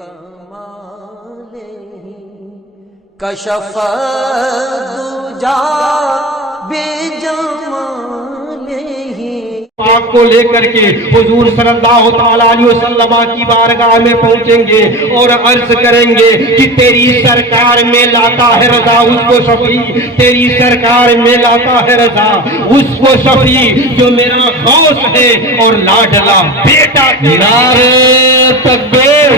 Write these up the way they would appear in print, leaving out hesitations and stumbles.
کمالہ کشف الدجا بجمالہ۔ پاک کو لے کر کے حضور صلی اللہ تعالیٰ علیہ وسلم کی بارگاہ میں پہنچیں گے اور عرض کریں گے کہ تیری سرکار میں لاتا ہے رضا اس کو شفیع، تیری سرکار میں لاتا ہے رضا اس کو شفیع جو میرا غوث ہے اور لاڈلا بیٹا۔ نعرہ تکبیر،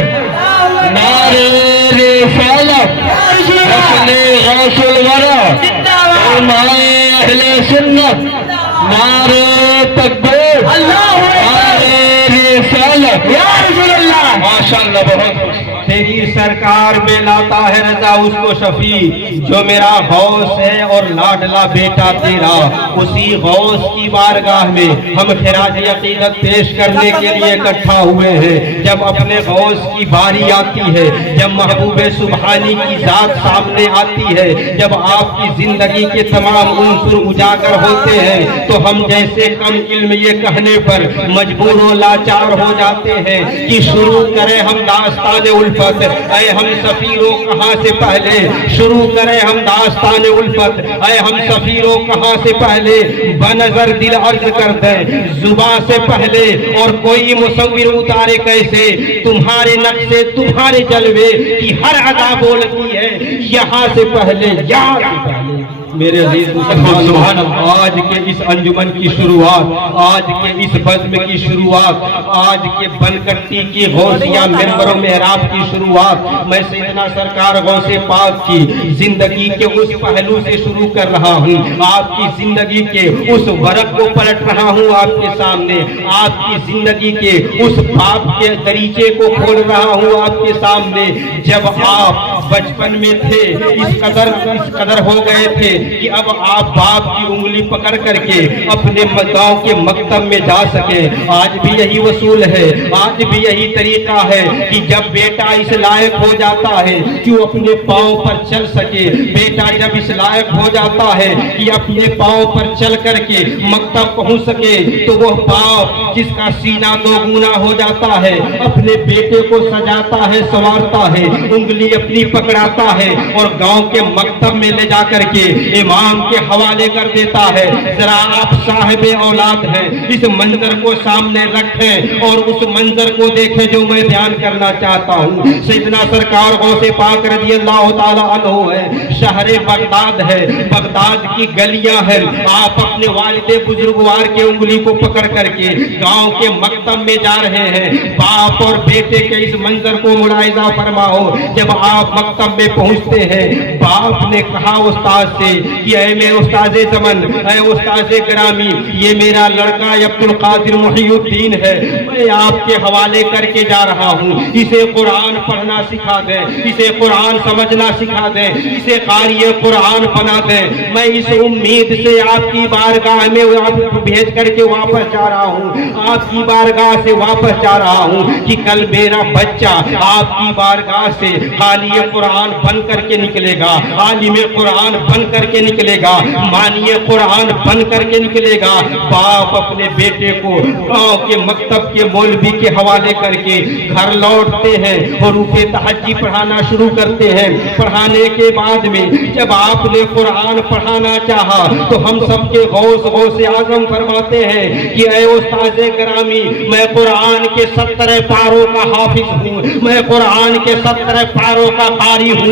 نعرہ رسالت، اپنے غوث الورا علماء اہل سنت، نعرہ تکبیر، نعرہ رسالت، یا رسول اللہ، ماشاءاللہ بہت خوش۔ تیری سرکار میں لاتا ہے رضا اس کو شفیع جو میرا غوث ہے اور لاڈلا بیٹا تیرا۔ اسی غوث کی بارگاہ میں ہم خراج عقیدت پیش کرنے کے لیے اکٹھا ہوئے ہیں۔ جب اپنے غوث کی باری آتی ہے، جب محبوب سبحانی کی ذات سامنے آتی ہے، جب آپ کی زندگی کے تمام عنصر اجاگر ہوتے ہیں تو ہم جیسے کم علم یہ کہنے پر مجبور و لاچار ہو جاتے ہیں کہ شروع کریں ہم داستان الفت، اے ہم سفیروں کہاں سے پہلے شروع کریں ہم داستان الفت، اے ہم سفیروں کہاں سے پہلے بنظر دل عرض کر دیں زباں سے پہلے، اور کوئی مصور اتارے کیسے تمہارے نقشے تمہارے جلوے کی ہر ادا بولتی ہے یہاں سے پہلے یہاں سے پہلے۔ میرے عزیز سبحان اللہ، آج کے اس انجمن کی شروعات، آج کے اس بزم کی شروعات، آج کے بنکٹی کی غوثیہ ممبر و محراب کی شروعات میں سیدنا سرکار غوث پاک کی زندگی کے اس پہلو سے شروع کر رہا ہوں۔ آپ کی زندگی کے اس ورق کو پلٹ رہا ہوں آپ کے سامنے، آپ کی زندگی کے اس باپ کے دریچے کو کھول رہا ہوں آپ کے سامنے۔ جب آپ بچپن میں تھے اس قدر ہو گئے تھے کہ اب آپ باپ کی انگلی پکڑ کر کے اپنے گاؤں کے مکتب میں جا سکے۔ آج بھی یہی وصول ہے، آج بھی یہی طریقہ ہے کہ جب بیٹا اس لائق ہو جاتا ہے کہ وہ اپنے پاؤں پر چل سکے، بیٹا جب اس لائق ہو جاتا ہے کہ اپنے پاؤں پر چل کر کے مکتب پہنچ سکے تو وہ باپ جس کا سینہ دو گنا ہو جاتا ہے اپنے بیٹے کو سجاتا ہے، سنوارتا ہے، انگلی اپنی پکڑاتا ہے اور گاؤں کے مکتب میں لے جا کر کے امام کے حوالے کر دیتا ہے۔ ذرا آپ صاحب اولاد ہیں، اس منظر کو سامنے رکھیں اور اس منظر کو دیکھیں جو میں بیان کرنا چاہتا ہوں۔ سیدنا سرکار غوث پاک رضی اللہ تعالیٰ عنہ ہے، شہر بغداد ہے، بغداد کی گلیاں ہیں، آپ اپنے والد بزرگوار کے انگلی کو پکڑ کر کے گاؤں کے مکتب میں جا رہے ہیں۔ باپ اور بیٹے کے اس منظر کو ملاحظہ فرماؤ۔ جب آپ مکتب میں پہنچتے ہیں، باپ نے کہا استاد سے کہ اے میرے استاد زمن، اے استاد گرامی، یہ میرا لڑکا عبد القادر محی الدین ہے، میں آپ کے حوالے کر کے جا رہا ہوں، اسے قرآن پڑھنا سکھا دیں، اسے قرآن سمجھنا سکھا دیں، اسے قاری قرآن بنا دیں۔ میں اس امید سے آپ کی بارگاہ میں بھیج کر کے واپس جا رہا ہوں، آپ کی بارگاہ سے واپس جا رہا ہوں کہ کل میرا بچہ آپ کی بارگاہ سے قاری قرآن بن کر کے نکلے گا، عالم قرآن بن کر کے نکلے گا، مانی قرآن بن کر کے نکلے گا۔ باپ اپنے بیٹے کو گاؤں کے مکتب کے مولوی کے حوالے کر کے گھر لوٹتے ہیں اور روپے تہجی پڑھانا شروع کرتے ہیں۔ پڑھانے کے بعد میں جب آپ نے قرآن پڑھانا چاہا تو ہم سب کے غوث اعظم فرماتے ہیں کہ اے استاد گرامی، میں قرآن کے 17 پاروں کا حافظ ہوں، میں قرآن کے 17 پاروں کا قاری ہوں،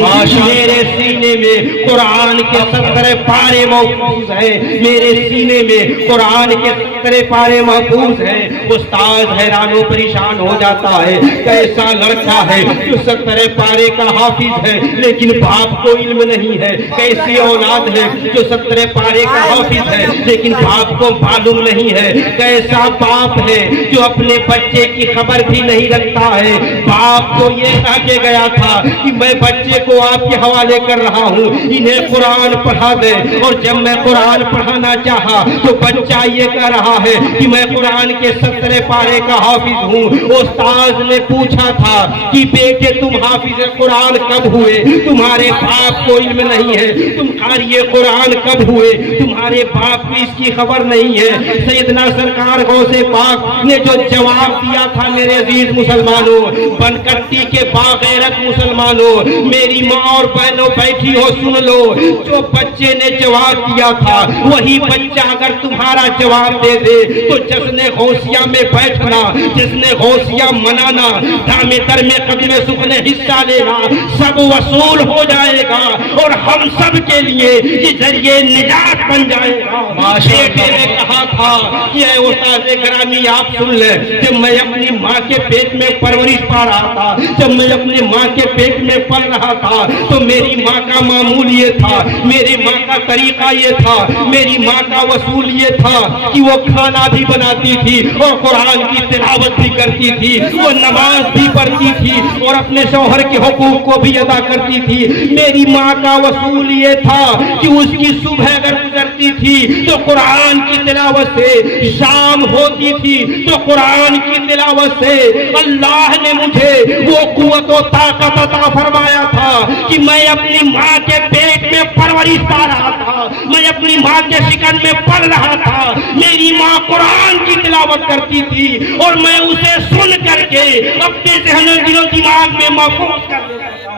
میرے سینے میں قرآن کے 17 پارے محفوظ ہیں، میرے سینے میں قرآن کے 17 پارے محفوظ ہیں۔ استاد حیران و پریشان ہو جاتا ہے، کیسا لڑکا ہے جو 17 پارے کا حافظ ہے لیکن باپ کو علم نہیں ہے، کیسی اولاد ہے جو 17 پارے کا حافظ ہے لیکن باپ کو معلوم نہیں ہے، کیسا باپ ہے جو اپنے بچے کی خبر بھی نہیں رکھتا ہے۔ باپ کو یہ کہا کہ گیا تھا کہ میں میں بچے کو آپ کے حوالے کر رہا ہوں، انہیں قرآن پڑھا دے۔ اور جب میں قرآن پڑھانا چاہا تو بچہ یہ کہہ رہا ہے کہ میں قرآن کے 17 پارے کا حافظ ہوں۔ استاذ نے پوچھا تھا کہ بیٹے تم حافظ قرآن کب ہوئے؟ تمہارے باپ کو علم نہیں ہے۔ تم قاری قرآن کب ہوئے؟ تمہارے باپ کو اس کی خبر نہیں ہے۔ سیدنا سرکار غوث پاک نے جو جواب دیا تھا میرے عزیز مسلمانوں، بنکٹی کے باغیرت مسلمانوں، میری ماں اور بہنوں بیٹھی ہو سن لو، جو بچے نے جواب دیا تھا وہی بچہ اگر تمہارا جواب دے دے تو جشن غوثیہ میں بیٹھنا، جشن غوثیہ منانا، دامے در میں قدم سخن حصہ لینا سب وصول ہو جائے گا اور ہم سب کے لیے یہ ذریعے نجات بن جائے گا۔ بیٹے نے کہا تھا کہ اے استاد گرامی آپ سن لیں، جب میں اپنی ماں کے پیٹ میں پرورش پا رہا تھا، جب میں اپنی ماں کے پیٹ میں پل رہا تھا تو میری ماں کا معمول یہ تھا، میری ماں کا طریقہ یہ تھا، میری ماں کا وصول یہ تھا کہ وہ کھانا بھی بناتی تھی اور قرآن کی تلاوت بھی کرتی تھی، وہ نماز بھی پڑھتی تھی اور اپنے شوہر کے حقوق کو بھی ادا کرتی تھی۔ میری ماں کا وصول یہ تھا کہ اس کی صبح اگر گزرتی تھی تو قرآن کی تلاوت سے، شام ہوتی تھی تو قرآن کی تلاوت سے اللہ نے مجھے وہ قوت و طاقت عطا فرمایا تھا کہ میں اپنی ماں کے پیٹ میں پرورش پا رہا تھا، میں اپنی ماں کے شکن میں پل رہا تھا، میری ماں قرآن کی تلاوت کرتی تھی اور میں اسے سن کر کے اپنے ذہن و دل و دماغ میں محفوظ کر لیتا تھا،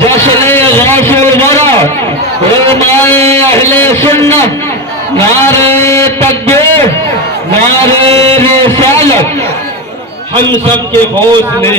جشن غوث الورا، علماء اہل سنت، نعرہ تکبیر، نعرہ رسالت۔ ہم سب کے غوث نے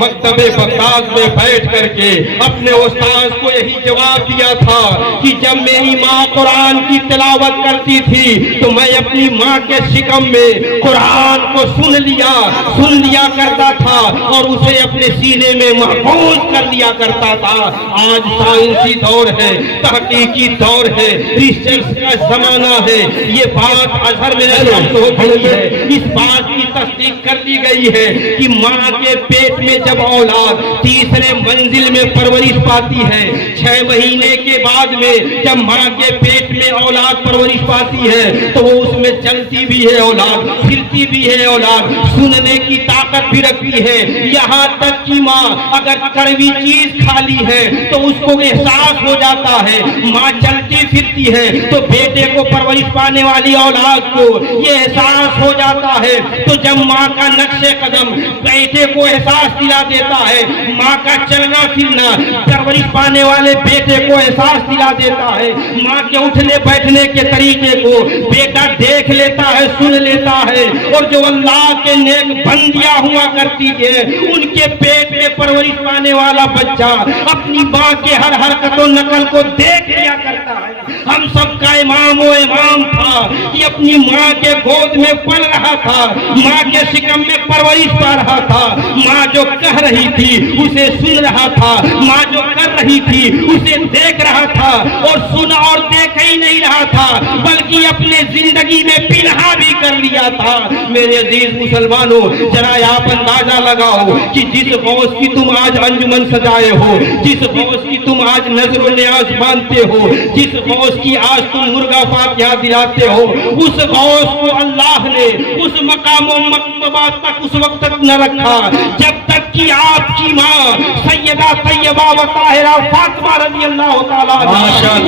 مکتب بغداد میں بیٹھ کر کے اپنے استاذ کو یہی جواب دیا تھا کہ جب میری ماں قرآن کی تلاوت کرتی تھی تو میں اپنی ماں کے شکم میں قرآن کو سن لیا کرتا تھا اور اسے اپنے سینے میں محفوظ کر لیا کرتا تھا۔ آج سائنسی دور ہے، تحقیقی دور ہے، ریسرچ کا زمانہ ہے، یہ بات ازہر میں ہو گئی ہے، اس بات کی تصدیق کر لی گئی ہے کہ ماں کے پیٹ میں جب اولاد تیسرے منزل میں پرورش پاتی ہے، 6 مہینے کے بعد میں جب ماں کے پیٹ میں اولاد پرورش پاتی ہے تو وہ اس میں چلتی بھی ہے اولاد، پھرتی بھی ہے اولاد، سننے کی طاقت بھی رکھتی ہے، یہاں تک کہ ماں اگر کڑوی چیز کھا لی ہے تو اس کو احساس ہو جاتا ہے، ماں چلتی پھرتی ہے تو بیٹے کو پرورش پانے والی اولاد کو یہ احساس ہو جاتا ہے، تو جب ماں کا نقش قدم بیٹے کو احساس دلا دیتا ہے، ماں کا چلنا پھرنا پرورش پانے والے بیٹے کو احساس دلا دیتا ہے، ماں کے اٹھنے بیٹھنے کے طریقے کو بیٹا دیکھ لیتا ہے، سن لیتا ہے، اور جو اللہ کے نیک بندیاں ہوا کرتی ہے ان کے پیٹ میں پرورش پانے والا بچہ اپنی ماں کے ہر حرکت و نقل کو دیکھ لیا کرتا ہے۔ ہم سب کا امام و امام تھا کہ اپنی ماں کے گود میں پل رہا تھا، ماں کے شکم میں پرورش پا رہا تھا، ماں جو کہہ رہی تھی اسے سن رہا تھا، ماں جو کر رہی تھی اسے دیکھ رہا تھا، اور سنا اور دیکھ ہی نہیں رہا تھا بلکہ اپنے زندگی میں پنہا بھی کر لیا تھا۔ میرے عزیز مسلمانوں، ذرا آپ اندازہ لگاؤ کہ جس غوث کی تم آج انجمن سجائے ہو، جس غوث کی تم آج نظر و نیاز مانتے ہو، جس غوث کی آج تم مرغا فاتحہ دلاتے ہو، اس غوث کو اللہ نے اس مقام و مرتبہ تک اس وقت تک نہ رکھا جب تک کہ آپ کی ماں سیدہ طیبہ و طاہرہ فاطمہ رضی اللہ تعالیٰ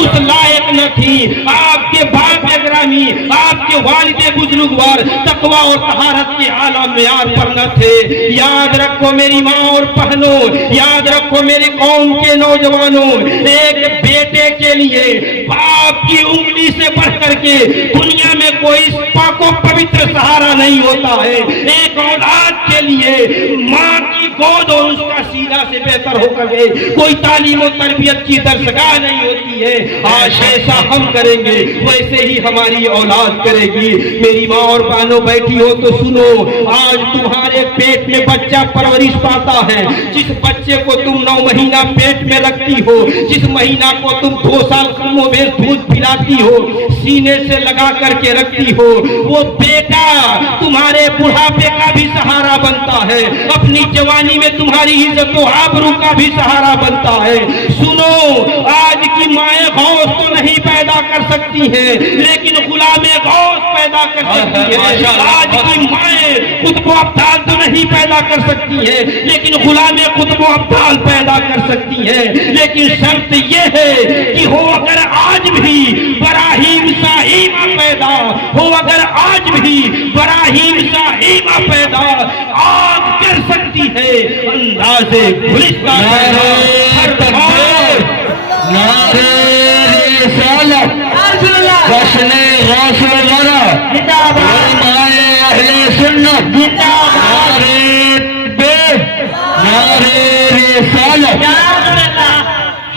اس لائق نہ تھی، آپ کے باپ گرامی، آپ کے والد بزرگوار تقوی اور طہارت کے اعلیٰ معیار پر نہ تھے۔ یاد رکھو میری ماں اور بہنوں، یاد رکھو میری قوم کے نوجوانوں، ایک بیٹے کے لیے باپ کی انگلی سے بڑھ کر کے دنیا میں کوئی پاک و پوتر سہارا نہیں ہوتا ہے۔ ایک اولاد کے لیے ماں کی گود اور اس کا سینہ سے بہتر ہو کر کوئی تعلیم و تربیت کی درسگاہ نہیں ہوتی ہے. آج ایسا ہم کریں گے ویسے ہی ہماری اولاد کرے گی. میری ماں اور بہنوں بیٹھی ہو تو سنو, آج تمہارے پیٹ میں بچہ پرورش پاتا ہے, جس بچے کو تم 9 مہینہ پیٹ میں رکھتی ہو, جس مہینہ کو تم 2 سال کم و بیش دودھ پلاتی ہو, سینے سے لگا کر کے رکھتی ہو, وہ بیٹا تمہارے بڑھاپے کا بھی سہارا بنتا ہے, اپنی جوانی میں تمہاری عزت و آبرو کا بھی سہارا بنتا ہے. سنو, آج کی مائیں غوث تو نہیں پیدا کر سکتی ہیں لیکن غلام غوث پیدا کر سکتی ہے. آج کی مائیں قطب و ابدال تو نہیں پیدا کر سکتی ہیں لیکن غلام قطب و ابدال پیدا کر سکتی ہیں. لیکن شرط یہ ہے کہ ہو اگر آج بھی براہیم صاحبہ پیدا ہو, اگر آج بھی براہیم صاحبہ پیدا, آگ کر سکتی ہے انداز گلستہ پیدا. نعرہ رسالت, جشن غوث الورا, علماء اہل سنت, نعرہ تکبیر, نعرہ رسالت.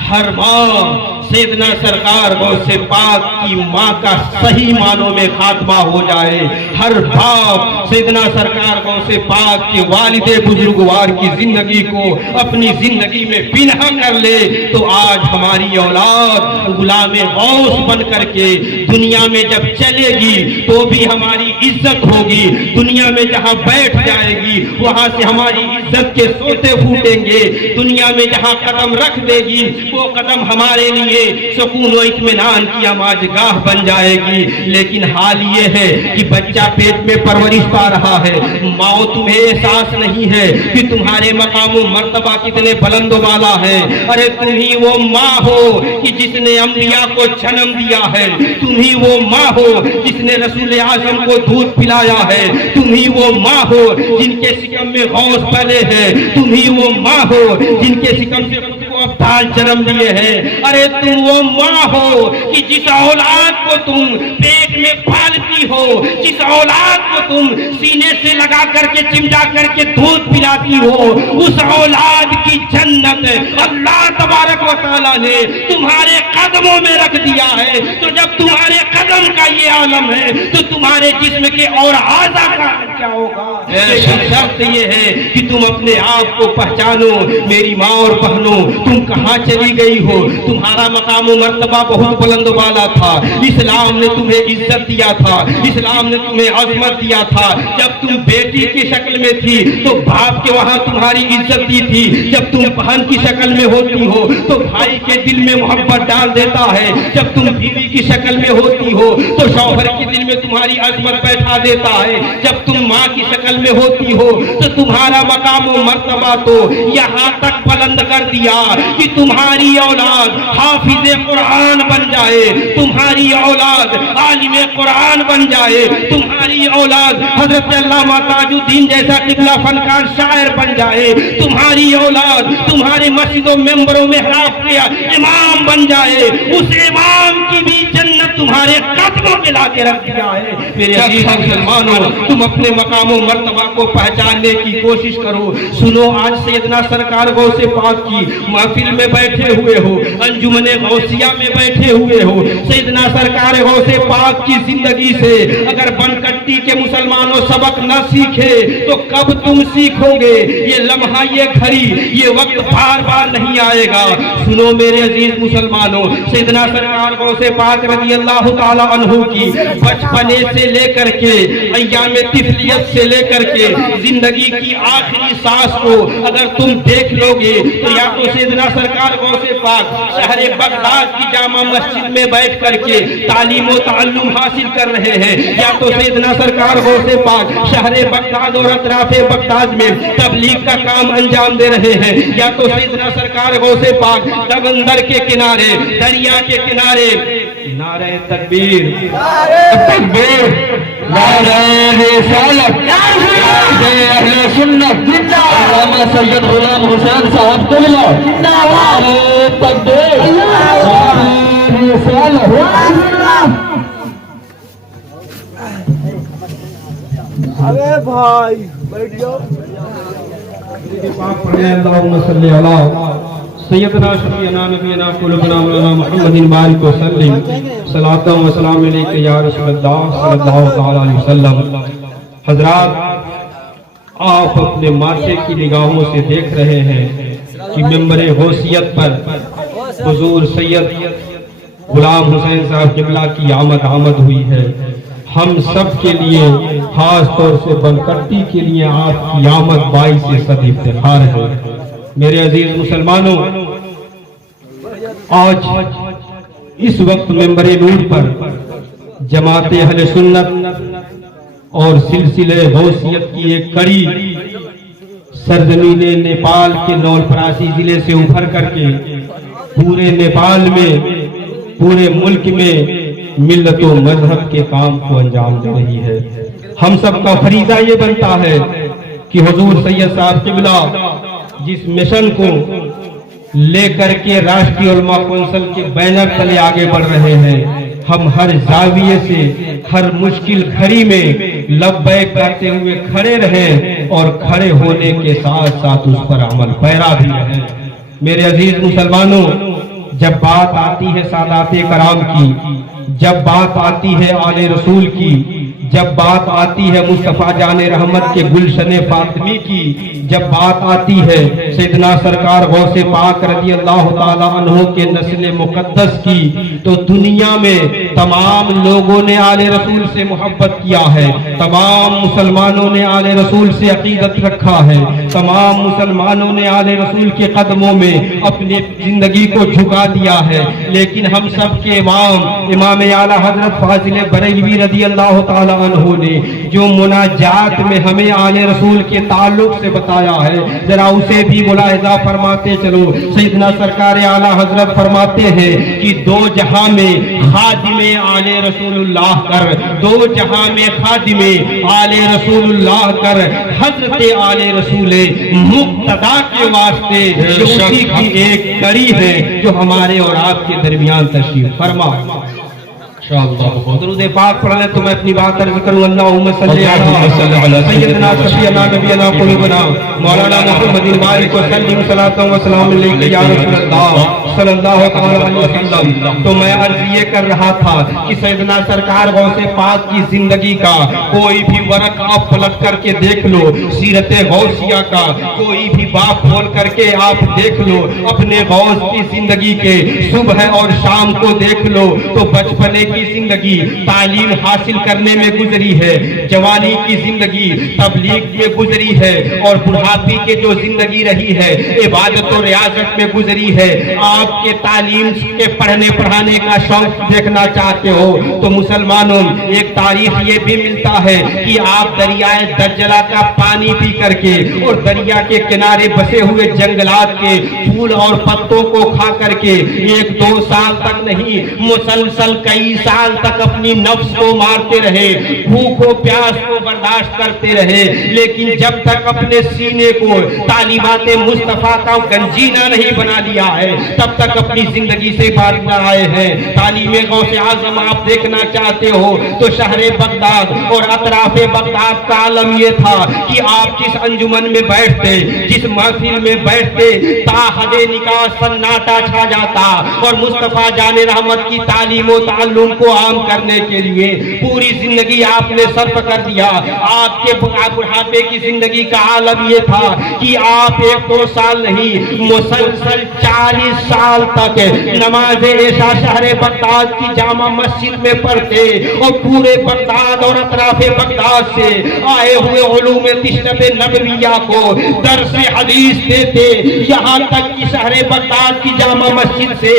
ہر ماں سیدنا سرکار غوث پاک کی ماں کا صحیح معنوں میں خاتمہ ہو جائے. ہر باپ سیدنا سرکار غوث پاک کے والد بزرگوار کی زندگی کو اپنی زندگی میں بنہا کر لے تو آج ہماری اولاد غلام غوث بن کر کے دنیا میں جب چلے گی تو بھی ہماری عزت ہوگی. دنیا میں جہاں بیٹھ جائے گی وہاں سے ہماری عزت کے سوتے پھوٹیں گے. دنیا میں جہاں قدم رکھ دے گی وہ قدم ہمارے لیے سکون و اطمینان کی آماجگاہ بن جائے گی. لیکن حال یہ ہے کہ بچہ پیٹ میں پرورش پا رہا ہے, ماں تمہیں احساس نہیں ہے کہ تمہارے مقام و مرتبہ کتنے بلند و بالا ہے. ارے تم ہی وہ ماں ہو کہ جس نے انبیاء کو جنم دیا ہے, تم ہی وہ ماں ہو جس نے رسول اعظم کو دودھ پلایا ہے, تم ہی وہ ماں ہو جن کے شکم میں غوث پلے ہیں, تم ہی وہ ماں ہو جن کے شکم سے ابدال جنم دیے ہیں. ارے تم وہ ماں ہو کہ جس اولاد کو تم پیٹ میں پالتی ہو, جس اولاد کو تم سینے سے لگا کر کے چمٹا کر کے دودھ پلاتی ہو, اس اولاد کی جنت اللہ تبارک و تعالیٰ نے تمہارے قدموں میں رکھ دیا ہے. تو جب تمہارے قدم کا یہ عالم ہے تو تمہارے جسم کے اور اعضاء کا کیا ہوگا؟ شرط یہ ہے کہ تم اپنے آپ کو پہچانو. میری ماں اور بہنوں, تم کہاں چلی گئی ہو؟ تمہارا مقام و مرتبہ بہت بلند و بالا تھا. اسلام نے تمہیں عزت دیا تھا, اسلام نے تمہیں عظمت دیا تھا. جب تم بیٹی کی شکل میں تھی تو باپ کے وہاں تمہاری عزت دی تھی. جب تم بہن کی شکل میں ہوتی ہو تو بھائی کے دل میں محبت ڈال دیتا ہے. جب تم بیوی کی شکل میں ہوتی ہو تو شوہر کے دل میں تمہاری عظمت بیٹھا دیتا ہے. جب تم ماں کی شکل میں ہوتی ہو تو تمہارا مقام و مرتبہ تو یہاں تک بلند کر دیا کہ تمہاری اولاد حافظ قرآن بن جائے, تمہاری اولاد عالم قرآن بن جائے, تمہاری اولاد حضرت علامہ تاج الدین جیسا قبلہ فنکار شاعر بن جائے, تمہاری اولاد تمہارے مسجد و ممبروں میں محراب کے امام بن جائے. اس امام کی بھی جنت تمہارے قدموں پہ لا کے رکھ دیا ہے. میرے عزیز مسلمانوں, تم اپنے مقام و مرتبہ کو پہچاننے کی کوشش کرو. سنو, آج سیدنا سرکار غوث پاک کی محفل میں بیٹھے ہوئے ہو, انجمن غوثیہ میں بیٹھے ہوئے ہو. سیدنا سرکار غوث پاک کی زندگی سے اگر بنکٹی کے مسلمانوں سبق نہ سیکھے تو کب تم سیکھو گے؟ یہ لمحہ, یہ گھڑی, یہ وقت بار بار نہیں آئے گا. سنو میرے عزیز مسلمانوں, سیدنا سرکار غوث پاک رضی اللہ تعالی عنہ کی بچپنے سے لے کر کے ایام طفلیت سے لے کر کے زندگی کی آخری سانس کو اگر تم دیکھ لو گے تو یا تو سیدنا سرکار غوث پاک شہر بغداد کی جامع مسجد میں بیٹھ کر کے تعلیم و تعلم حاصل کر رہے ہیں, یا تو سیدنا سرکار غوث پاک شہر بغداد اور اطراف بغداد میں تبلیغ کا کام انجام دے رہے ہیں, یا تو سیدنا سرکار غوث پاک سمندر کے کنارے, دریا کے کنارے نعرہ تکبیر, تکبیر, نعرہ رسالت, اہل سنت, علامہ سید غلام حسین صاحب قبلہ, نعرہ تکبیر, نعرہ رسالت. ارے بھائی بیٹھ جاؤ. پاک پڑھیں اللہم صلی علی سیدنا شفیعنا نبینا قلوبنا مولانا محمد بارک وسلم صلاۃ و سلام علیک یا رسول اللہ صلی اللہ تعالی علیہ وسلم۔ حضرات، آپ اپنے ماتھے کی نگاہوں سے دیکھ رہے ہیں کہ ممبر غوثیت پر حضور سید غلام حسین صاحب قبلہ کی آمد ہوئی ہے۔ ہم سب کے لیے، خاص طور سے بنکٹی کے لیے آپ کی آمد باعث صد افتخار ہے۔ میرے عزیز مسلمانوں، آج اس وقت ممبر نور پر جماعت اہل سنت اور سلسلہ غوثیت کی ایک کڑی سرزمین نیپال کے نول پراسی ضلع سے ابھر کر کے پورے نیپال میں، پورے ملک میں ملت و مذہب کے کام کو انجام دے رہی ہے۔ ہم سب کا فریضہ یہ بنتا ہے کہ حضور سید صاحب قبلہ جس مشن کو لے کر کے راشٹری علماء کونسل کے بینر تلے آگے بڑھ رہے ہیں، ہم ہر زاویے سے، ہر مشکل گھڑی میں لبیک کرتے ہوئے کھڑے رہیں اور کھڑے ہونے کے ساتھ ساتھ اس پر عمل پیرا بھی رہیں۔ میرے عزیز مسلمانوں، جب بات آتی ہے سادات کرام کی، جب بات آتی ہے آل رسول کی، جب بات آتی ہے مصطفیٰ جان رحمت کے گلشن فاطمی کی، جب بات آتی ہے سیدنا سرکار غوث پاک رضی اللہ تعالیٰ عنہ کے نسل مقدس کی، تو دنیا میں تمام لوگوں نے آل رسول سے محبت کیا ہے، تمام مسلمانوں نے آل رسول سے عقیدت رکھا ہے، تمام مسلمانوں نے آل رسول کے قدموں میں اپنی زندگی کو جھکا دیا ہے۔ لیکن ہم سب کے امام اعلیٰ حضرت فاضل بریلوی رضی اللہ تعالیٰ عنہ نے جو مناجات میں ہمیں آل رسول کے تعلق سے بتایا ہے، ذرا اسے بھی ملاحظہ فرماتے چلو۔ سیدنا سرکار اعلیٰ حضرت فرماتے ہیں کہ دو جہاں میں خادم آل رسول اللہ کر، دو جہاں میں خادم آل رسول اللہ کر، حضرت آل رسول مقتدا کے واسطے جو اسی کی ایک کڑی ہے جو ہمارے اور آپ کے درمیان تشریف فرما۔ درود پاک پڑھ لیں تو میں اپنی بات عرض کروں۔ اللہم صلی علی سیدنا شفیعنا نبینا قلوبنا مولانا محمد بارک وسلم صلاۃ و سلام علیک یا رسول اللہ صلی اللہ علیہ وسلم۔ تو میں عرض یہ کر رہا تھا کہ سیدنا سرکار غوث پاک کی زندگی کا کوئی بھی ورق آپ پلٹ کر کے دیکھ لو، سیرت غوثیہ کا کوئی بھی باب کھول کر کے آپ دیکھ لو، اپنے غوث کی زندگی کے صبح اور شام کو دیکھ لو تو بچپنے کی زندگی تعلیم حاصل کرنے میں گزری ہے، جوانی کی زندگی تبلیغ میں گزری ہے، اور بڑھاپی کے جو زندگی رہی ہے عبادت و ریاضت میں گزری ہے۔ آپ کے تعلیم کے پڑھنے پڑھانے کا شوق دیکھنا چاہتے ہو تو مسلمانوں ایک تاریخ یہ بھی ملتا ہے کہ آپ دریائے دجلہ کا پانی پی کر کے اور دریا کے کنارے بسے ہوئے جنگلات کے پھول اور پتوں کو کھا کر کے 1-2 سال تک نہیں، مسلسل کئی سال تک اپنی نفس کو مارتے رہے، بھوک و پیاس کو برداشت کرتے رہے، لیکن جب تک اپنے سینے کو تعلیمات مصطفیٰ کا گنجینہ نہیں بنا لیا ہے تب تک اپنی زندگی سے باہر نہ آئے ہیں۔ تعلیم غوث اعظم آپ دیکھنا چاہتے ہو تو شہر بغداد اور اطراف بغداد کا عالم یہ تھا کہ آپ جس انجمن میں بیٹھتے، جس محفل میں بیٹھتے، تا حد نکاح سناٹا چھا جاتا، اور مصطفیٰ جان رحمت کی تعلیم و تعلم کو عام کرنے کے لیے پوری زندگی آپ نے صرف کر دیا۔ آپ کے بڑھاپے کی زندگی کا عالم یہ تھا کہ آپ 1-2 سال نہیں، مسلسل 40 سال تک نماز عشاء شہر بغداد کی جامع مسجد میں پڑھتے اور پورے بغداد اور اطراف بغداد سے آئے ہوئے علوم تشنب نبویہ کو درس حدیث دیتے، یہاں تک کہ شہر بغداد کی جامع مسجد سے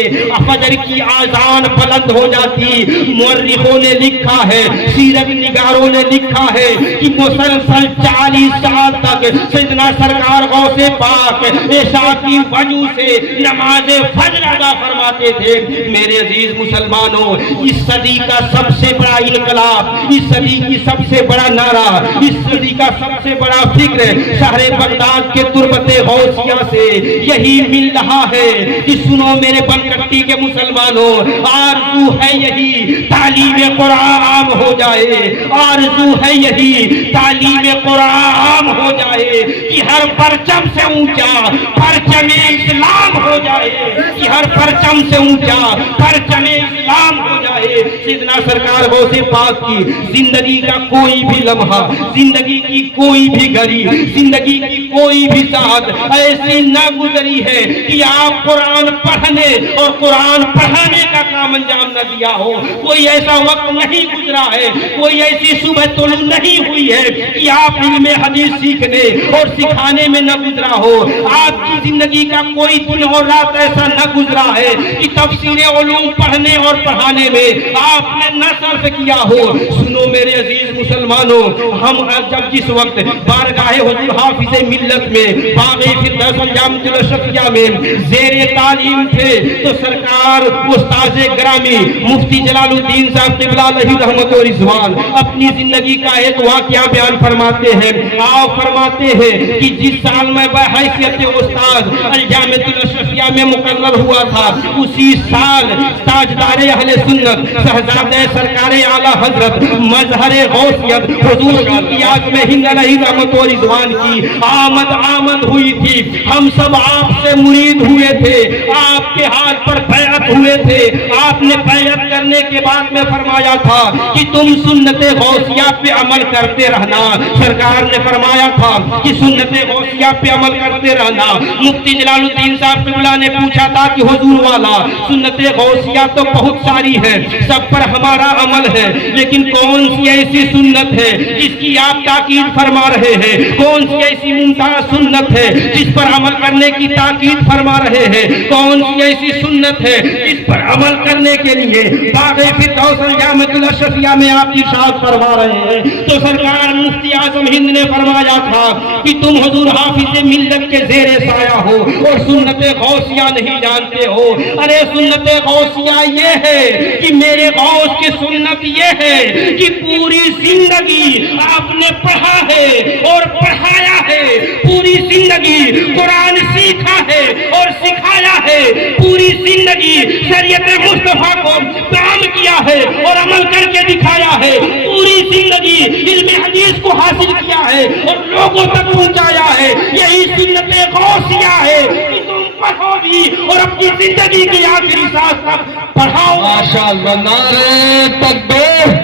فجر کی آذان بلند ہو جاتی۔ مورخوں نے لکھا ہے، سیرت نگاروں نے لکھا ہے کہ مسلسل 40 سال تک سیدنا سرکار غوث پاک عشاء کی وجہ سے نماز فجر ادا فرماتے تھے۔ میرے عزیز مسلمانوں، اس صدی کا سب سے بڑا انقلاب، اس صدی کی سب سے بڑا نعرہ، اس صدی کا سب سے بڑا فکر شہر بغداد کے تربت غوثیہ سے یہی مل رہا ہے کہ سنو میرے بنکٹی کے مسلمانوں، آرزو ہے یہی یہی تعلیم قرآن عام ہو جائے، آرزو ہے یہی تعلیم قرآن عام ہو جائے کہ ہر پرچم سے اونچا پرچم اسلام ہو جائے، کہ ہر پرچم سے اونچا پرچم اسلام ہو جائے۔ سیدنا سرکار غوث پاک کی زندگی کا کوئی بھی لمحہ، زندگی کی کوئی بھی گھڑی، زندگی کی کوئی بھی ساعت ایسی نہ گزری ہے کہ آپ قرآن پڑھنے اور قرآن پڑھانے کا کام انجام نہ دیا ہو۔ کوئی ایسا وقت نہیں گزرا ہے، کوئی ایسی صبح طلوع نہیں ہوئی ہے کہ آپ علم حدیث سیکھنے اور سکھانے میں نہ گزرا ہو۔ آپ کی زندگی کا کوئی دن اور رات ایسا نہ گزرا ہے کہ تفسیر علوم پڑھنے اور پڑھانے میں آپ نے نہ صرف کیا ہو۔ سنو میرے عزیز مسلمانوں، ہم جب جس وقت بارگاہ حضور حافظ ملت میں باغ فردوس الجامعۃ الاشرفیہ میں زیر تعلیم تھے تو سرکار استاد گرامی مفتی جلال الدین صاحب قبلہ علیہ رحمت و رضوان اپنی زندگی کا ایک واقعہ بیان فرماتے ہیں۔ آپ فرماتے ہیں کہ جس سال میں بحیثیت استاد الجامعۃ الاشرفیہ میں مقرر ہوا تھا، اسی سال تاجدار اہل سنت شہزادہ سرکار اعلی حضرت مظہر غوثیت حضور کی اعظم ہند علیہ رحمت و رضوان کی آمد ہوئی تھی۔ ہم سب آپ سے مرید ہوئے تھے، آپ کے ہاتھ پر بیعت ہوئے تھے۔ آپ نے بیعت کرنے کے بعد میں فرمایا تھا کہ تم سنت غوثیہ پہ عمل کرتے رہنا۔ سرکار نے فرمایا تھا کہ سنت غوثیہ پہ عمل کرتے رہنا۔ مفتی جلال الدین صاحب قبلہ نے پوچھا تھا کہ حضور والا سنت غوثیہ تو بہت ساری ہے، سب پر ہمارا عمل ہے، لیکن کون سی ایسی سنت ہے جس کی آپ تاکید فرما رہے ہیں؟ کون سی ایسی ممتاز سنت ہے جس پر عمل کرنے کی تاکید فرما رہے ہیں؟ کون سی ایسی سنت ہے جس پر عمل کرنے کے لیے باغ فردوس الجامعۃ الاشرفیہ میں آپ ارشاد فرما رہے ہیں؟ تو سرکار مفتی اعظم ہند نے فرمایا تھا کہ تم حضور حافظ ملت کے زیر سایہ ہو اور سنت غوثیہ نہیں جانتے ہو۔ ارے سنت غوثیہ یہ ہے کہ میرے غوث کی سنت یہ ہے کہ پوری زندگی آپ نے پڑھا ہے اور پڑھایا ہے، پوری زندگی قرآن سیکھا ہے اور سکھایا ہے، پوری زندگی شریعت مصطفیٰ کو کام کیا ہے اور عمل کر کے دکھایا ہے، پوری زندگی علم حدیث کو حاصل کیا ہے اور لوگوں تک پہنچایا ہے۔ یہی سنت غوثیہ ہے کہ تم پڑھو بھی اور اپنی زندگی کی آخری سانس تک پڑھاؤ۔ ماشاءاللہ، نعرہ تکبیر،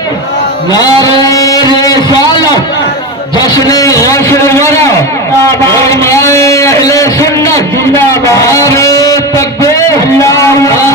نعرہ رسالت، جشن غوث الورا، علماء اہل سنت، نعرہ تکبیر، نعرہ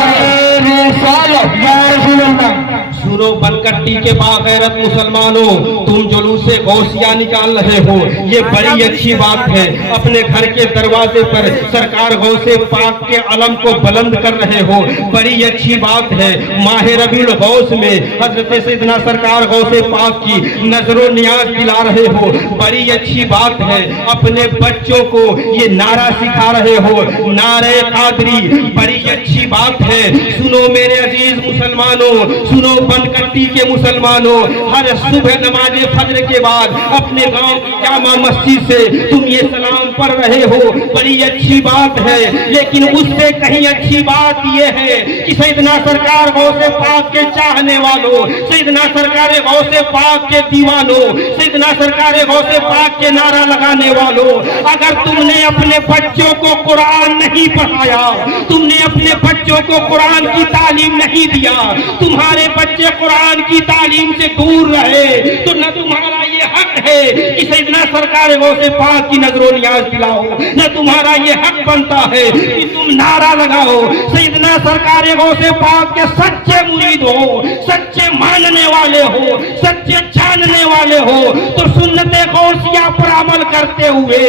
رسالت، یا رسول اللہ۔ سنو بنکٹی کے باغیرت مسلمانوں، تم جلوس غوثیہ نکال رہے ہو، یہ بڑی اچھی بات ہے۔ اپنے گھر کے دروازے پر سرکار غوث پاک کے علم کو بلند کر رہے ہو، بڑی اچھی بات ہے۔ ماہ ربیع الغوث میں حضرت سیدنا سرکار غوث پاک کی نظر و نیاز دلا رہے ہو، بڑی اچھی بات ہے۔ اپنے بچوں کو یہ نعرہ سکھا رہے ہو، نعرہ قادری، بڑی اچھی بات ہے۔ سنو میرے عزیز مسلمانوں، سنو بنکٹی کے مسلمانوں، ہر صبح نماز فجر کے بعد اپنے گاؤں کی جامع مسجد سے تم یہ سلام پڑھ رہے ہو، بڑی اچھی بات ہے۔ لیکن اس سے کہیں اچھی بات یہ ہے کہ سیدنا سرکار غوث پاک کے چاہنے والوں، سیدنا سرکار غوث پاک کے دیوانوں، سیدنا سرکار غوث پاک کے نعرہ لگانے والوں، اگر تم نے اپنے بچوں کو قرآن نہیں پڑھایا، تم نے اپنے بچوں کو قرآن کی تعلیم نہیں دیا، تمہارے بچے قرآن کی تعلیم سے دور رہے، تو نہ تمہارا یہ حق ہے کہ سیدنا سرکار غوث پاک کی نظر و نیاز دلاؤ، نہ تمہارا یہ حق بنتا ہے کہ تم نعرہ لگاؤ۔ سیدنا سرکار غوث پاک کے سچے مرید ہو، سچے ماننے والے ہو، سچے جاننے والے ہو، تو سنت غوثیہ پر عمل کرتے ہوئے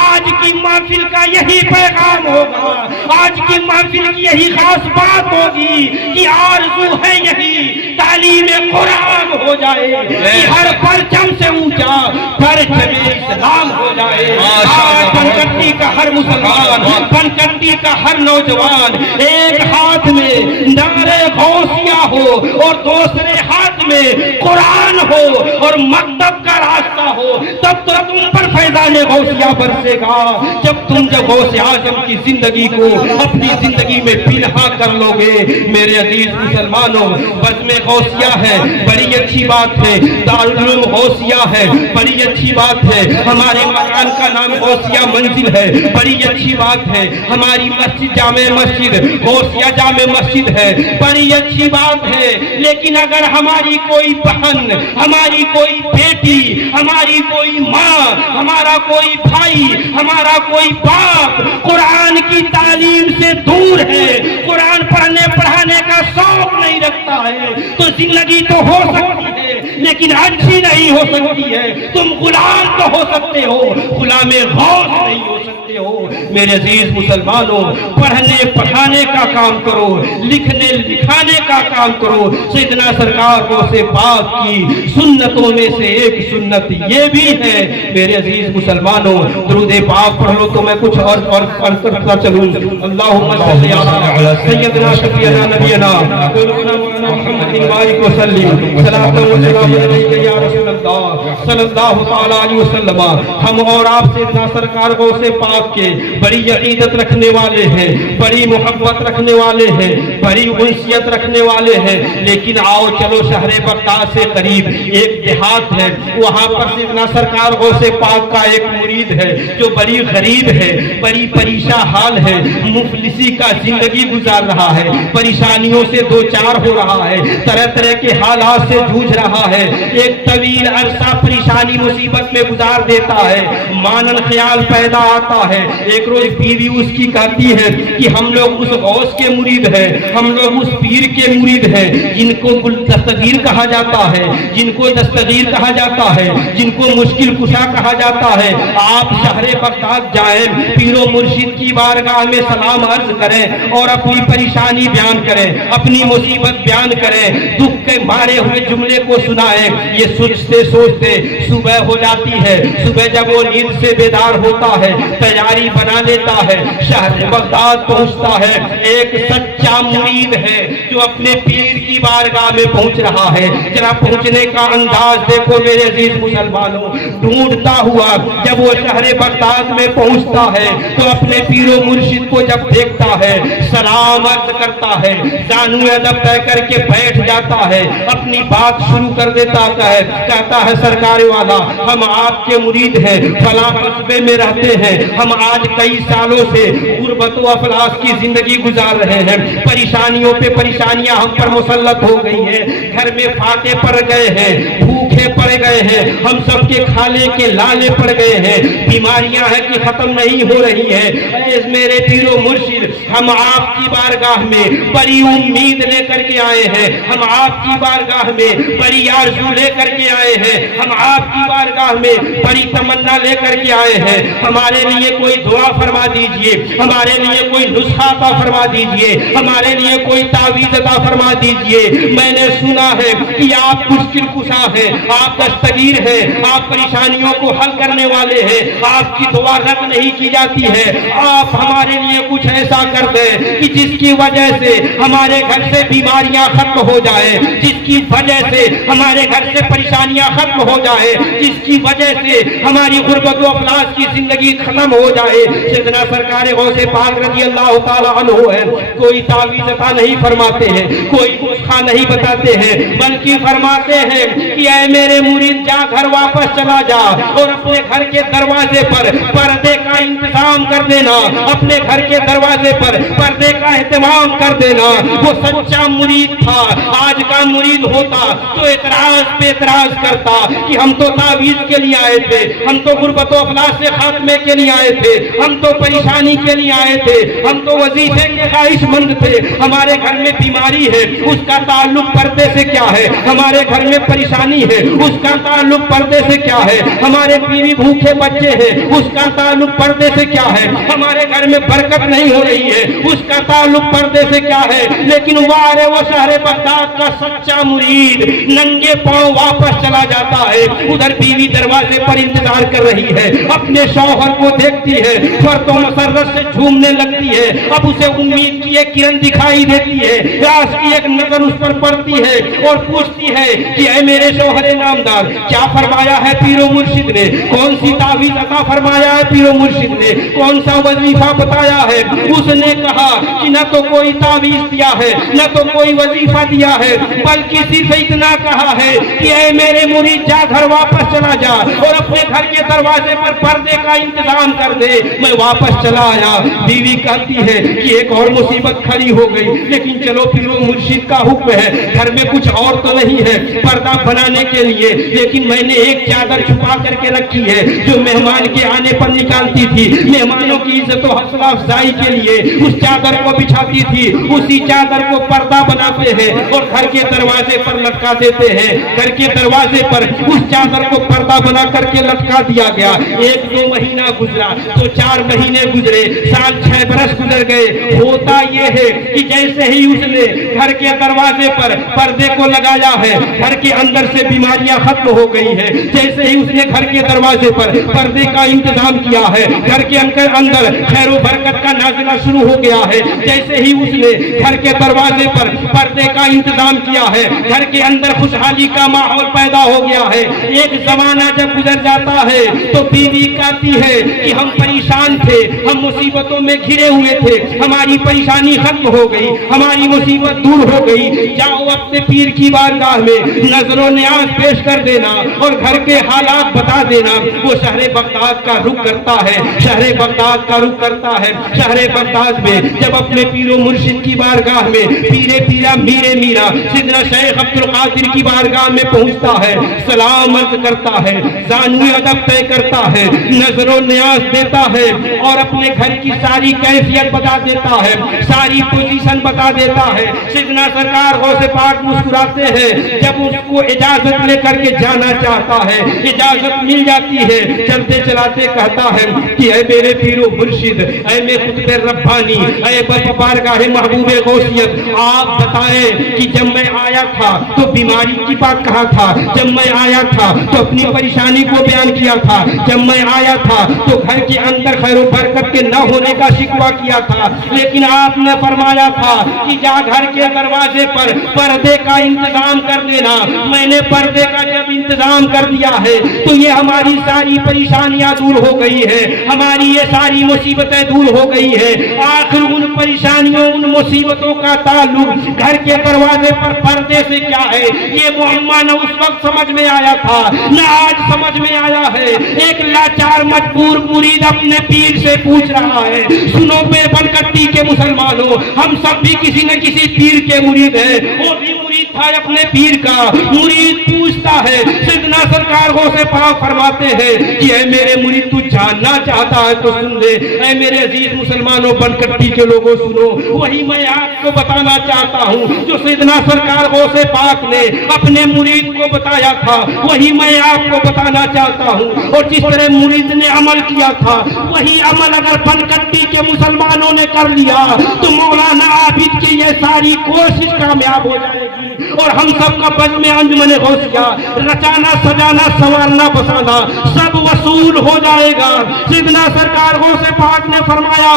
آج کی محفل کا یہی پیغام ہوگا، آج کی محفل کی یہی خاص بات ہوگی کہ آرزو ہے یہی تعلیم قرآن ہو جائے کہ ہر پرچم سے اونچا پرچم اسلام ہو جائے. آج پنکٹی کا ہر مسلمان، پنکٹی کا ہر نوجوان ایک ہاتھ میں نعرے غوثیہ ہو اور دوسرے ہاتھ میں قرآن ہو اور مکتب کا راستہ ہو، تب تو تم پر فیضان غوثیہ برسے گا. جب غوث اعظم کی زندگی کو اپنی زندگی میں پنہا کر لو گے. میرے عزیز مسلمانوں، بزم غوثیہ ہے، بڑی اچھی بات ہے. دارالعلوم غوثیہ ہے، بڑی اچھی بات ہے. ہمارے مکان کا نام غوثیہ منزل ہے، بڑی اچھی بات ہے. ہماری مسجد جامع مسجد غوثیہ جامع مسجد ہے، بڑی اچھی بات ہے. لیکن اگر ہماری کوئی بہن، ہماری کوئی بیٹی، ہماری کوئی ماں، ہمارا کوئی بھائی، ہمارا کوئی باپ قرآن کی تعلیم سے دور ہے، قرآن پڑھنے پڑھانے کا شوق نہیں رکھتا ہے، تو زندگی تو ہو سکتی ہے لیکن اچھی نہیں ہو سکتی ہے. تم غلام تو ہو سکتے ہو، غلام غوث نہیں ہو سکتے ہو. میرے عزیز مسلمانوں، پڑھنے پڑھانے کا کام کرو، لکھنے لکھانے کا کام کرو. سیدنا سرکار غوث پاک کی سنتوں میں سے ایک سنت یہ بھی ہے. میرے عزیز مسلمانوں، درود پاک پڑھ لو تو میں کچھ اور کرتا چلوں. اللہم صلی علی سیدنا شفیعنا نبینا قلوبنا محمد بارک وسلم صلاۃ و سلام علیک یا رسول اللہ صلی اللہ تعالی علیہ وسلم. ہم اور آپ سیدنا سرکار غوث پاک کے بڑی عقیدت رکھنے والے ہیں، بڑی محبت رکھنے والے ہیں، بڑی انسیت رکھنے والے ہیں. لیکن آؤ چلو شہر بغداد سے قریب ایک دیہات ہے، وہاں پر سیدنا سرکار غوث پاک کا ایک مرید ہے جو بڑی غریب ہے، بڑی پریشان حال ہے، مفلسی کا زندگی گزار رہا ہے، پریشانیوں سے دو چار ہو رہا ہے، طرح طرح کے حالات سے جوجھ رہا ہے. ایک طویل عرصہ پریشانی مصیبت میں گزار دیتا ہے. مانن خیال پیدا آتا ہے. ایک روز بیوی اس کی کہتی ہے کہ ہم لوگ اس غوث کے مرید ہیں، ہم لوگ اس پیر کے مرید ہیں جن کو دستگیر کہا جاتا ہے، جن کو دستگیر کہا جاتا ہے، جن کو مشکل کشا کہا جاتا ہے. آپ شہر بغداد جائیں، پیر و مرشد کی بارگاہ میں سلام عرض کریں اور اپنی پریشانی بیان کریں، اپنی مصیبت بیان کریں، دکھ کے مارے ہوئے جملے کو سنائیں. یہ سوچتے سوچتے صبح ہو جاتی ہے. صبح جب وہ نیند سے بیدار ہوتا ہے، تیاری بنا لیتا ہے، شہر بغداد پہنچتا ہے. ایک سچا مرید ہے جو اپنے پیر کی بارگاہ میں پہنچ رہا ہے. ذرا پہنچنے کا انداز دیکھو میرے عزیز مسلمانوں. ڈھونڈتا ہوا جب وہ شہر بغداد میں پہنچتا ہے تو اپنے پیر و مرشد کو جب دیکھتا ہے، سلام عرض کرتا ہے، زانو ادب طے کر کے بیٹھ جاتا ہے، اپنی بات شروع کر دیتا ہے. کہتا ہے سرکار والا، ہم آپ کے مرید ہیں، فلاں قصبے میں رہتے ہیں، ہم آج کئی سالوں سے غربت و افلاس کی زندگی گزار رہے ہیں، پریشانیوں پہ پریشانیاں ہم پر مسلط ہو گئی ہیں، گھر میں فاقے پڑ گئے ہیں، بھوکے پڑ گئے ہیں، ہم سب کے کھانے کے لالے پڑ گئے ہیں، بیماریاں ہیں کہ ختم نہیں ہو رہی ہیں. اے میرے پیر و مرشد، ہم آپ کی بارگاہ میں بڑی امید لے کر کے آئے ہیں، ہم آپ کی بارگاہ میں بڑی آرزو لے کر کے آئے ہیں، ہم آپ کی بارگاہ میں بڑی تمنا لے کر کے آئے ہیں. ہمارے لیے کوئی دعا فرما دیجئے، ہمارے لیے کوئی نسخہ عطا فرما دیجئے، ہمارے لیے کوئی تعویذ عطا فرما دیجئے. میں نے سنا ہے کہ آپ مشکل کشا ہیں، آپ دستگیر ہیں، آپ پریشانیوں کو حل کرنے والے ہیں، آپ کی دعا رد نہیں کی جاتی ہے. آپ ہمارے لیے کچھ ایسا کر دیں کہ جس کی وجہ سے ہمارے گھر سے بیماریاں ختم ہو جائیں، جس کی وجہ سے ہمارے گھر سے پریشانیاں ختم ہو جائے، جس کی وجہ سے ہماری غربت و افلاس کی زندگی ختم ہو جائے. سیدنا سرکار غوث پاک رضی اللہ تعالی عنہ ہے، کوئی تعویذ عطا نہیں فرماتے ہیں، کوئی نسخہ نہیں بتاتے ہیں، بلکہ فرماتے ہیں کہ اے میرے مرید، جا گھر واپس چلا جا اور اپنے گھر کے دروازے پر پردے کا انتظام کر دینا، اپنے گھر کے دروازے پر پردے کا اہتمام کر دینا. وہ سچا مرید تھا. آج کا مرید ہوتا تو اعتراض پہ اعتراض کرتا کہ ہم تو تعویذ کے لیے آئے تھے، ہم تو غربت و افلاس سے خاتمے کے لیے آئے تھے، ہم تو پریشانی کے لیے آئے تھے، ہم تو وظیفے کے خواہش مند تھے. ہمارے گھر میں بیماری ہے، اس کا تعلق پردے سے کیا ہے؟ ہمارے گھر میں پریشانی ہے، اس کا تعلق پردے سے کیا ہے؟ ہمارے بیوی بھوکے بچے ہیں، اس کا تعلق پردے سے کیا ہے؟ ہمارے کے گھر میں برکت نہیں ہو رہی ہے، اس کا تعلق پردے سے کیا ہے؟ لیکن وارے وہ شہر بغداد کا سچا مرید ننگے پاؤں واپس چلا جاتا ہے، ادھر بیوی دروازے پر انتظار کر رہی ہے، اپنے شوہر کو دیکھتی ہے، فرط و مسرت سے جھومنے لگتی ہے، اب اسے امید کی ایک کرن دکھائی دیتی ہے، راز کی ایک نظر اس پر پڑتی ہے اور پوچھتی ہے کہ اے میرے شوہر نامدار، کیا فرمایا ہے پیر و مرشد نے؟ کون سی تعویذ عطا فرمایا ہے پیر و مرشد نے؟ کون سا وظیفہ بتایا ہے؟ اس نے کہا کہ نہ تو کوئی تعویذ دیا ہے، نہ تو کوئی وظیفہ دیا ہے، بلکہ صرف اتنا کہا ہے کہ اے میرے مرید جا گھر واپس چلا جا اور اپنے گھر کے دروازے پر پردے کا انتظام کر دے۔ میں واپس چلا آیا، بیوی کہتی ہے کہ ایک اور مصیبت کھڑی ہو گئی، لیکن چلو پیر و مرشد کا حکم ہے، گھر میں کچھ اور تو نہیں ہے پردہ بنانے کے لیے، لیکن میں نے ایک چادر چھپا کر کے رکھی ہے جو مہمان کے آنے پر نکالتی تھی، مہمانوں کی عزت و حوصلہ افزائی کے لیے اس چادر کو بچھاتی تھی، اسی چادر کو پردہ بناتے ہیں اور گھر کے دروازے پر لٹکا دیتے ہیں۔ گھر کے دروازے پر اس چادر کو پردہ بنا کر کے لٹکا دیا گیا۔ ایک دو مہینہ گزرا تو 4 مہینے گزرے، سال 6 برس گزر گئے۔ ہوتا یہ ہے کہ جیسے ہی اس نے گھر کے دروازے پر پردے کو لگایا ہے، گھر کے اندر سے بیماریاں ختم ہو گئی ہیں۔ جیسے ہی اس نے گھر کے دروازے پر پردے کا انتظام کیا ہے، گھر کے اندر خیر و برکت کا نازلہ شروع ہو گیا ہے۔ جیسے ہی اس نے گھر کے دروازے پر پردے کا انتظام کیا ہے، گھر کے اندر خوشحالی کا ماحول پیدا ہو گیا ہے۔ ایک زمانہ جب گزر جاتا ہے تو بیوی کہتی ہے کہ ہم پریشان تھے، ہم مصیبتوں میں گھرے ہوئے تھے، ہماری پریشانی ختم ہو گئی، ہماری مصیبت دور ہو گئی، جاؤ اپنے پیر کی بارگاہ میں نظر و نیاز پیش کر دینا اور گھر کے حالات بتا دینا۔ وہ شہر بغداد کا رخ کرتا ہے، شہر بغداد کا رخ کرتا ہے۔ شہر بغداد میں جب اپنے پیر و مرشد کی بارگاہ میں پیرے پیرا میرے میرا سیدنا شیخ عبد القادر کی بارگاہ میں پہنچتا ہے، سلام عرض کرتا ہے، زانوی ادب طے کرتا ہے، نظر و نیاز دیتا ہے اور اپنے گھر کی ساری کیفیت بتا دیتا ہے، ساری پوزیشن بتا دیتا ہے۔ سیدنا سرکار غوث پاک مسکراتے ہیں، جب اس کو اجازت لے کر کے جانا چاہتا ہے، اجازت مل جاتی ہے، چلتے چلاتے کہتا ہے کہ اے میرے پیر و مرشد، اے میرے قطب ربانی، اے بارگاہ محبوب غوثیت، آپ بتائیں کہ جب میں آیا تھا تو بیماری کی بات کہا تھا، جب میں آیا تھا تو اپنی پریشانی کو بیان کیا تھا، جب میں آیا تھا تو گھر کے اندر خیر و برکت کے نہ ہونے کا شکوہ کیا تھا، لیکن آپ نے فرمایا تھا کہ جا گھر کے دروازے پر پردے کا انتظام کر دینا۔ میں نے پردے کا جب انتظام کر دیا ہے تو یہ ہماری ساری پریشانیاں دور ہو گئی ہے، ہماری یہ ساری مصیبتیں دور ہو گئی ہے۔ آخر ان پریشانیوں ان مصیبتوں کا تعلق گھر کے دروازے پر پردے سے کیا ہے؟ یہ معمہ نہ اس وقت سمجھ میں آیا تھا نہ آج سمجھ میں آیا ہے۔ ایک لاچار مجبور مرید اپنے پیر سے پوچھ رہا ہے، سنو پیر بنکٹی کے مسلمانوں، ہم سب بھی کسی نہ کسی پیر کے مرید ہیں۔ وہ بھی مرید تھا اپنے پیر کا۔ مرید پوچھتا ہے، سیدنا سرکار غوث پاک فرماتے ہیں کہ اے میرے مرید تو جاننا چاہتا ہے تو سن لے۔ اے میرے عزیز مسلمانوں، بنکٹی کے لوگوں سنو، وہی میں آپ کو بتانا چاہتا ہوں جو سیدنا سرکار غوث پاک نے اپنے مرید کو بتایا تھا، وہی میں آپ کو بتانا چاہتا ہوں۔ اور جس طرح مرید نے عمل کیا تھا وہی عمل اگر بنکٹی کے مسلمانوں نے کر لیا تو مولانا عابد کی یہ ساری کوشش کامیاب ہو جائے گی اور ہم سب کا بزم انجمن غوثیہ رچانا سجانا سنوارنا بسانا سب وصول ہو جائے گا۔ سیدنا سرکار غوث پاک نے فرمایا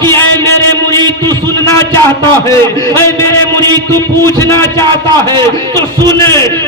کہ اے میرے مرید تو سننا چاہتا ہے، اے میرے مرید تو پوچھنا چاہتا ہے تو سن،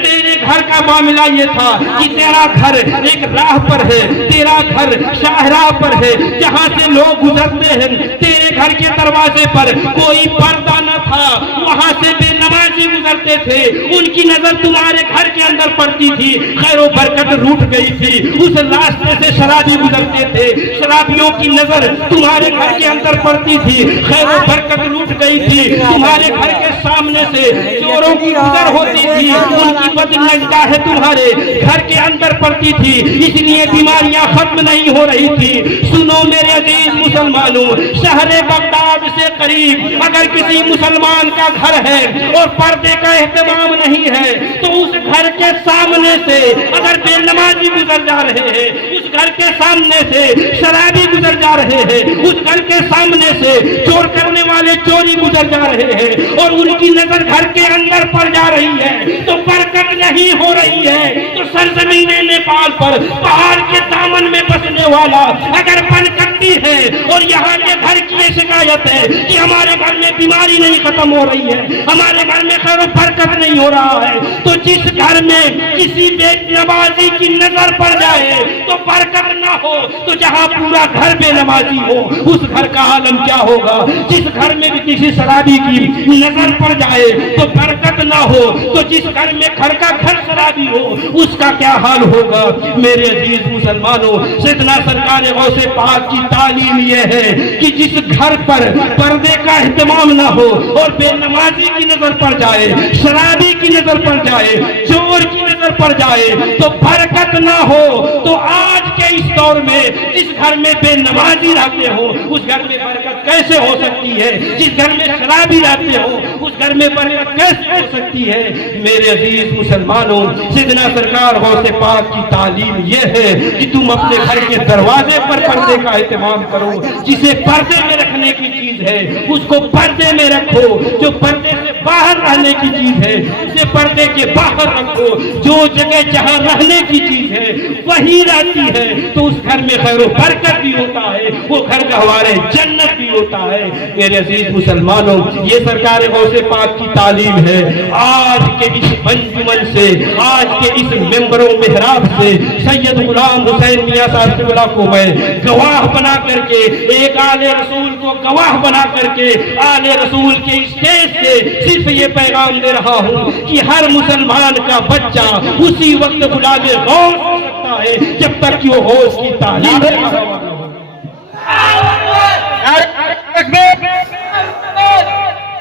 تیرے گھر کا معاملہ یہ تھا کہ تیرا گھر ایک راہ پر ہے، تیرا گھر شاہراہ پر ہے جہاں سے لوگ گزرتے ہیں، تیرے گھر کے دروازے پر کوئی پردہ نہ تھا، وہاں سے بے نمازی گزرتے تھے، ان کی نظر تمہارے گھر کے اندر پڑتی تھی، خیر و برکت روٹ گئی تھی۔ اس راستے سے شرابی گزرتے تھے، شرابیوں کی نظر تمہارے گھر کے اندر پڑتی تھی، خیر و برکت روٹ گئی تھی۔ تمہارے گھر کے سامنے سے چوروں کی گزر ہوتی تھی، ان کی بدنگاہ تمہارے گھر کے اندر پڑتی تھی، اس لیے بیماریاں ختم نہیں ہو رہی تھی۔ سنو میرے عزیز مسلمانوں، شہر بغداد سے قریب اگر کسی مسلمان کا گھر ہے اور پردے کا اہتمام نہیں ہے تو اس گھر کے سامنے سے اگر بے نمازی گزر جا رہے ہیں، اس گھر کے سامنے سے شرابی گزر جا رہے ہیں، اس گھر کے سامنے سے چور کرنے والے چوری گزر جا رہے ہیں اور ان کی نظر گھر کے اندر پڑ جا رہی ہے تو برکت نہیں ہو رہی ہے، تو سرزمین نیپال پر پہاڑ کے دامن میں بسنے والا اگر پنکٹی ہے اور یہاں کے گھر کی یہ شکایت ہے کہ ہمارے گھر میں بیماری نہیں ختم ہو رہی ہے، ہمارے گھر میں خیر و برکت نہیں ہو رہا ہے، تو جس گھر میں کسی بے نمازی کی نظر پڑ جائے تو برکت نہ ہو، تو جہاں پورا گھر بے نمازی ہو اس گھر کا عالم کیا ہوگا؟ جس گھر میں بھی کسی شرابی کی نظر پڑ جائے تو برکت نہ ہو، تو جس گھر میں گھر کا گھر شرابی ہو اس کا کیا حال ہوگا؟ میرے عزیز مسلمانوں، سیدنا سرکار غوث پاک کی تعلیم یہ ہے کہ جس گھر پر پردے کا اہتمام نہ ہو اور بے نمازی کی نظر پڑ جائے، شرابی کی نظر پڑ جائے، چور کی نظر پڑ جائے تو برکت نہ ہو۔ تو آج کے اس دور میں جس گھر میں بے نمازی رہتے ہو اس گھر میں برکت کیسے ہو سکتی ہے؟ جس گھر میں شرابی رہتے ہو اس گھر میں برکت کیسے ہو سکتی ہے؟ میرے عزیز مسلمانوں، سیدنا سرکار غوث پاک کی تعلیم یہ ہے کہ تم اپنے گھر کے دروازے پر پردے کا اہتمام کرو، جسے پردے میں رکھنے کی چیز ہے اس کو پردے میں رکھو، جو پردے سے باہر رہنے کی چیز ہے اسے پردے کے باہر رکھو، جو جگہ جہاں رہنے کی چیز ہے وہی رہتی ہے تو اس گھر میں خیر و برکت بھی ہوتا ہے، وہ گھر کا ہمارے جنت بھی ہوتا ہے۔ میرے عزیز مسلمانوں، یہ سرکار غوث پاک کی تعلیم ہے۔ آج کے اس انجمن سے، آج کے اس ممبر و محراب سے سید غلام حسین میاں صاحب کو میں گواہ بنا کر کے، ایک آل رسول کو گواہ بنا کر کے آل رسول کے اسٹیج سے صرف یہ پیغام دے رہا ہوں کہ ہر مسلمان کا بچہ اسی وقت غلام غوث ہو سکتا ہے جب تک کہ وہ غوث کی تعلیم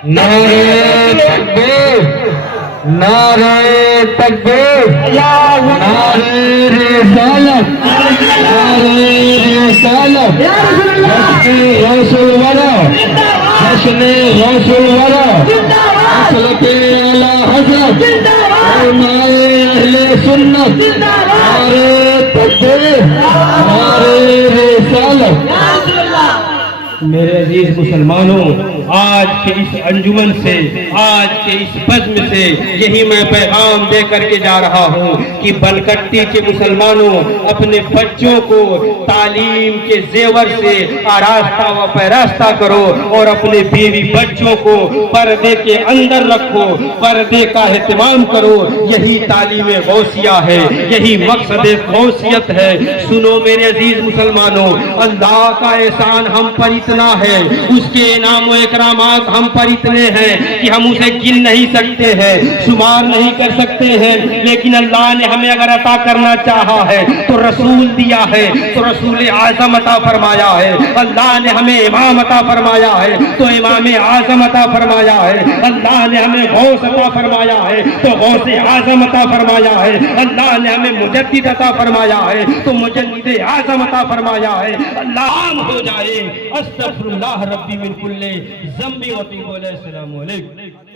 نعرہ تکبیر، نعرہ تکبیر، نعرہ رسالت، نعرہ رسالت، جشن غوث الورا، جشن غوث الورا، مسلک اعلی حضرت، علماء اہل سنت، نعرہ تکبیر، نعرہ رسالت۔ میرے عزیز مسلمانوں، آج کے اس انجمن سے، آج کے اس بزم سے یہی میں پیغام دے کر کے جا رہا ہوں کہ بنکٹی کے مسلمانوں اپنے بچوں کو تعلیم کے زیور سے آراستہ و پیراستہ کرو اور اپنے بیوی بچوں کو پردے کے اندر رکھو، پردے کا اہتمام کرو، یہی تعلیم غوثیہ ہے، یہی مقصد غوثیت ہے۔ سنو میرے عزیز مسلمانوں، اللہ کا احسان ہم پر اتنا ہے، اس کے انعام و اکرامات ہم پر اتنے ہیں کہ ہم اسے گن نہیں سکتے ہیں، شمار نہیں کر سکتے ہیں، لیکن اللہ نے ہمیں اگر عطا کرنا چاہا ہے تو رسول دیا ہے، تو رسول اعظم عطا فرمایا ہے۔ اللہ نے ہمیں امام عطا فرمایا ہے تو امام اعظم عطا فرمایا ہے۔ اللہ نے ہمیں غوث عطا فرمایا ہے تو غوث اعظم عطا فرمایا ہے۔ اللہ نے ہمیں مجدد عطا فرمایا ہے تو مجدد اعظم عطا فرمایا ہے۔ اللہ عام ہو جائے۔ استغفر اللہ ربی من کل ذنب و اتوب الیہ۔ السلام علیکم۔